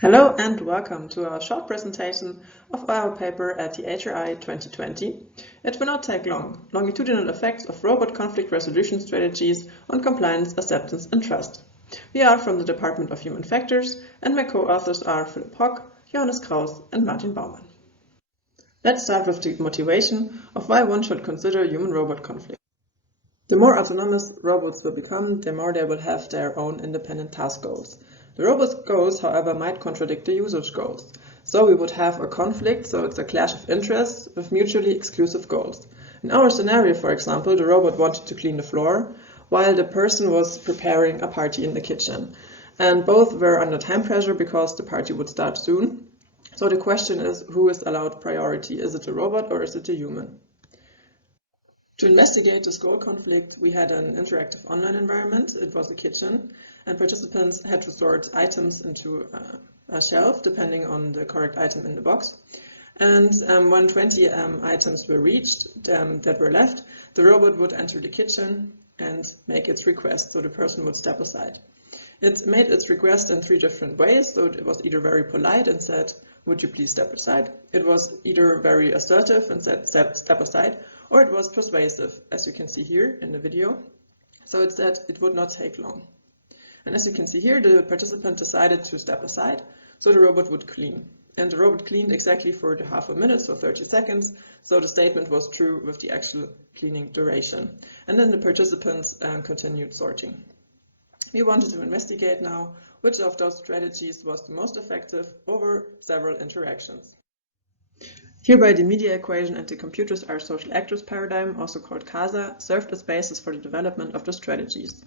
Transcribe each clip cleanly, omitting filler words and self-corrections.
Hello and welcome to our short presentation of our paper at the HRI 2020. It will not take long. Longitudinal effects of robot conflict resolution strategies on compliance, acceptance and trust. We are from the Department of Human Factors and my co-authors are Philipp Hock, Johannes Kraus and Baumann. Let's start with the motivation of why one should consider human-robot conflict. The more autonomous robots will become, the more they will have their own independent task goals. The robot's goals, however, might contradict the user's goals. So we would have a conflict, so it's a clash of interests with mutually exclusive goals. In our scenario, for example, the robot wanted to clean the floor, while the person was preparing a party in the kitchen. And both were under time pressure because the party would start soon. So the question is, who is allowed priority? Is it a robot or is it a human? To investigate this goal conflict, we had an interactive online environment. It was a kitchen, and participants had to sort items into a shelf depending on the correct item in the box. And when 20 items were reached that were left, the robot would enter the kitchen and make its request, so the person would step aside. It made its request in 3 different ways, so it was either very polite and said, "Would you please step aside?" It was either very assertive and said, "Step aside," or it was persuasive, as you can see here in the video. So it said it would not take long. And as you can see here, the participant decided to step aside, so the robot would clean. And the robot cleaned exactly for the half a minute, so 30 seconds, so the statement was true with the actual cleaning duration. And then the participants continued sorting. We wanted to investigate now which of those strategies was the most effective over several interactions. Hereby, the media equation and the computers are social actors paradigm, also called CASA, served as basis for the development of the strategies.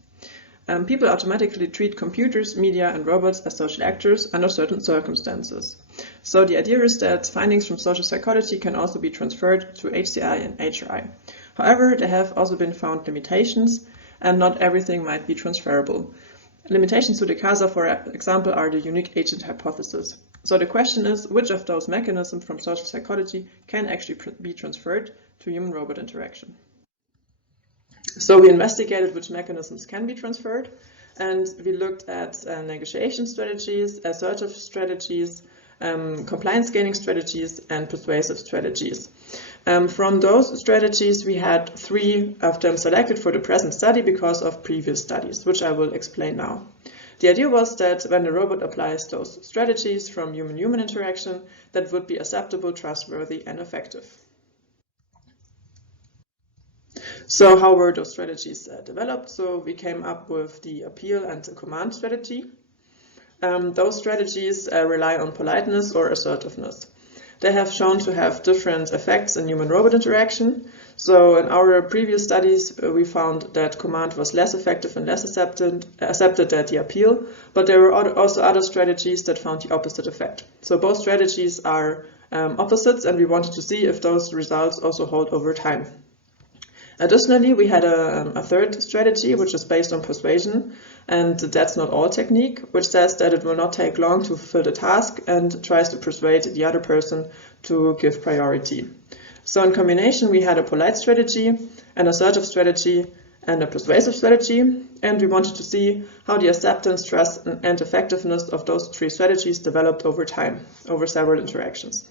People automatically treat computers, media, and robots as social actors under certain circumstances. So the idea is that findings from social psychology can also be transferred to HCI and HRI. However, there have also been found limitations, and not everything might be transferable. Limitations to the CASA, for example, are the unique agent hypothesis. So the question is, which of those mechanisms from social psychology can actually be transferred to human-robot interaction? So we investigated which mechanisms can be transferred, and we looked at negotiation strategies, assertive strategies, compliance gaining strategies, and persuasive strategies. From those strategies, we had 3 of them selected for the present study because of previous studies, which I will explain now. The idea was that when the robot applies those strategies from human-human interaction, that would be acceptable, trustworthy, and effective. So how were those strategies developed? So we came up with the appeal and the command strategy. Those strategies rely on politeness or assertiveness. They have shown to have different effects in human-robot interaction. So in our previous studies, we found that command was less effective and less accepted than the appeal, but there were also other strategies that found the opposite effect. So both strategies are opposites, and we wanted to see if those results also hold over time. Additionally, we had a third strategy, which is based on persuasion, and that's not all technique, which says that it will not take long to fulfill the task and tries to persuade the other person to give priority. So in combination, we had a polite strategy, an assertive strategy, and a persuasive strategy, and we wanted to see how the acceptance, trust, and effectiveness of those 3 strategies developed over time, over several interactions.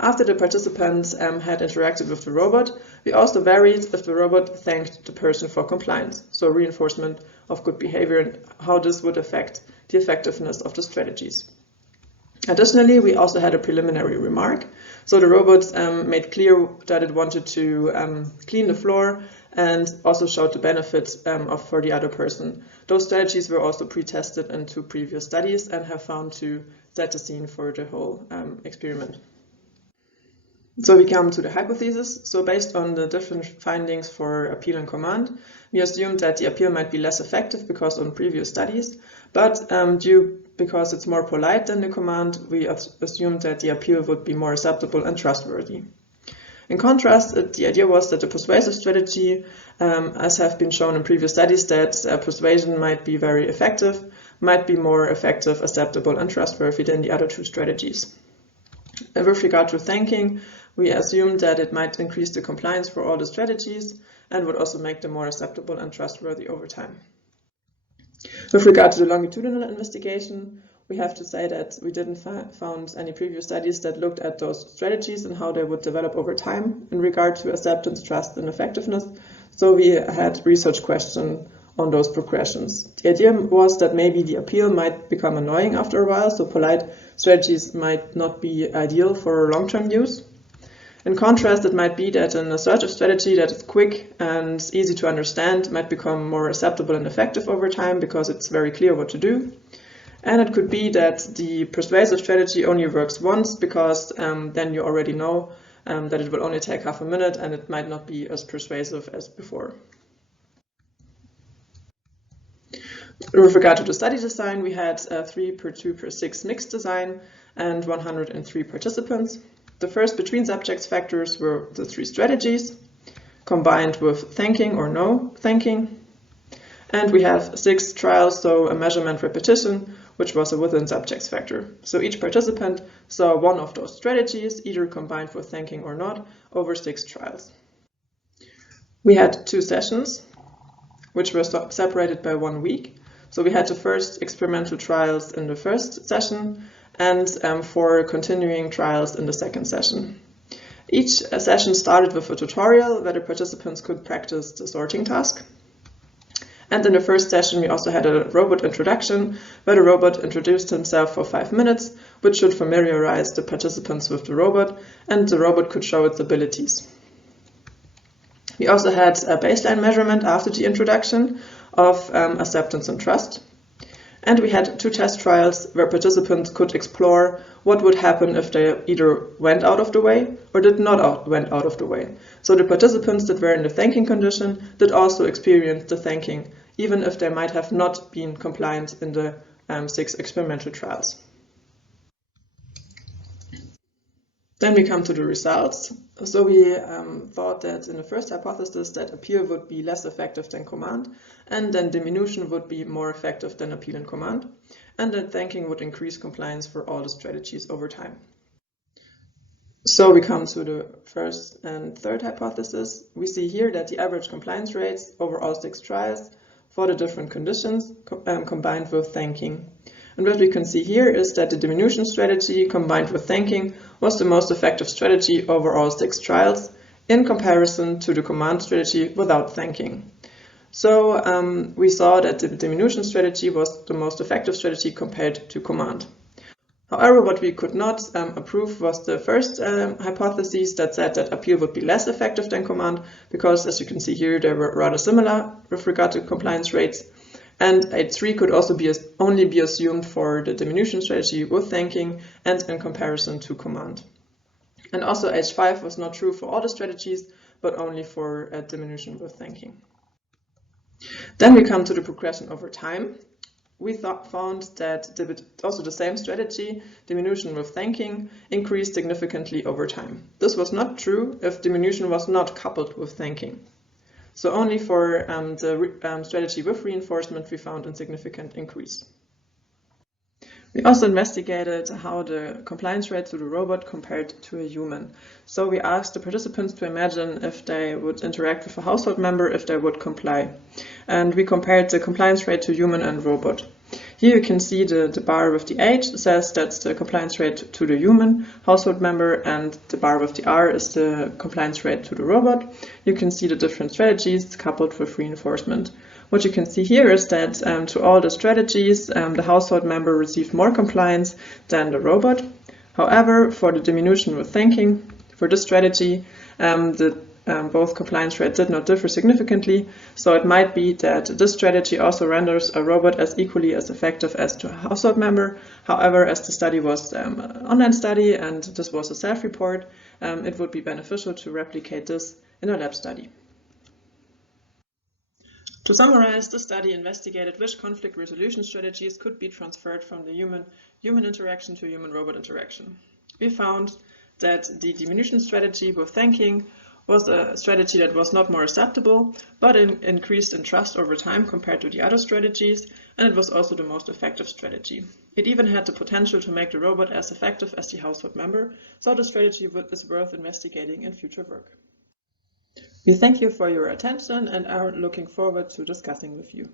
After the participants had interacted with the robot, we also varied if the robot thanked the person for compliance, so reinforcement of good behavior and how this would affect the effectiveness of the strategies. Additionally, we also had a preliminary remark, so the robot made clear that it wanted to clean the floor and also showed the benefits for the other person. Those strategies were also pre-tested in 2 previous studies and have found to set the scene for the whole experiment. So we come to the hypothesis. So based on the different findings for appeal and command, we assumed that the appeal might be less effective because on previous studies, but because it's more polite than the command, we assumed that the appeal would be more acceptable and trustworthy. In contrast, the idea was that the persuasive strategy, as have been shown in previous studies, that persuasion might be very effective, might be more effective, acceptable, and trustworthy than the other 2 strategies. With regard to thanking, we assumed that it might increase the compliance for all the strategies and would also make them more acceptable and trustworthy over time. With regard to the longitudinal investigation, we have to say that we didn't found any previous studies that looked at those strategies and how they would develop over time in regard to acceptance, trust, and effectiveness. So we had research questions on those progressions. The idea was that maybe the appeal might become annoying after a while, so polite strategies might not be ideal for long-term use. In contrast, it might be that an assertive strategy that is quick and easy to understand might become more acceptable and effective over time because it's very clear what to do. And it could be that the persuasive strategy only works once because then you already know that it will only take half a minute and it might not be as persuasive as before. With regard to the study design, we had a 3:2:6 mixed design and 103 participants. The first between subjects factors were the 3 strategies, combined with thanking or no thanking. And we have 6 trials, so a measurement repetition, which was a within subjects factor. So each participant saw one of those strategies, either combined with thanking or not, over 6 trials. We had 2 sessions, which were separated by 1 week. So we had the first experimental trials in the first session and 4 continuing trials in the second session. Each session started with a tutorial where the participants could practice the sorting task. And in the first session, we also had a robot introduction, where the robot introduced himself for 5 minutes, which should familiarize the participants with the robot, and the robot could show its abilities. We also had a baseline measurement after the introduction of acceptance and trust. And we had 2 test trials where participants could explore what would happen if they either went out of the way or did not went out of the way. So the participants that were in the thanking condition did also experience the thanking, even if they might have not been compliant in the 6 experimental trials. Then we come to the results. So we thought that in the first hypothesis that appeal would be less effective than command, and then diminution would be more effective than appeal and command, and that thanking would increase compliance for all the strategies over time. So we come to the first and third hypothesis. We see here that the average compliance rates over all 6 trials for the different conditions combined with thanking. And what we can see here is that the diminution strategy combined with thanking was the most effective strategy over all 6 trials in comparison to the command strategy without thanking. So we saw that the diminution strategy was the most effective strategy compared to command. However, what we could not approve was the first hypothesis that said that appeal would be less effective than command, because as you can see here, they were rather similar with regard to compliance rates. And H3 could also only be assumed for the diminution strategy with thanking and in comparison to command. And also H5 was not true for all the strategies, but only for diminution with thanking. Then we come to the progression over time. We found that also the same strategy, diminution with thanking, increased significantly over time. This was not true if diminution was not coupled with thanking. So only for the strategy with reinforcement we found a significant increase. We also investigated how the compliance rate to the robot compared to a human. So we asked the participants to imagine if they would interact with a household member, if they would comply. And we compared the compliance rate to human and robot. Here you can see the bar with the H says that's the compliance rate to the human household member, and the bar with the R is the compliance rate to the robot. You can see the different strategies coupled with reinforcement. What you can see here is that to all the strategies, the household member received more compliance than the robot. However, for the diminution with thanking, for this strategy, both compliance rates did not differ significantly, so it might be that this strategy also renders a robot as equally as effective as to a household member. However, as the study was an online study and this was a self-report, it would be beneficial to replicate this in a lab study. To summarize, the study investigated which conflict resolution strategies could be transferred from the human interaction to human-robot interaction. We found that the diminution strategy with thanking was a strategy that was not more acceptable, but increased in trust over time compared to the other strategies, and it was also the most effective strategy. It even had the potential to make the robot as effective as the household member, so the strategy is worth investigating in future work. We thank you for your attention and are looking forward to discussing with you.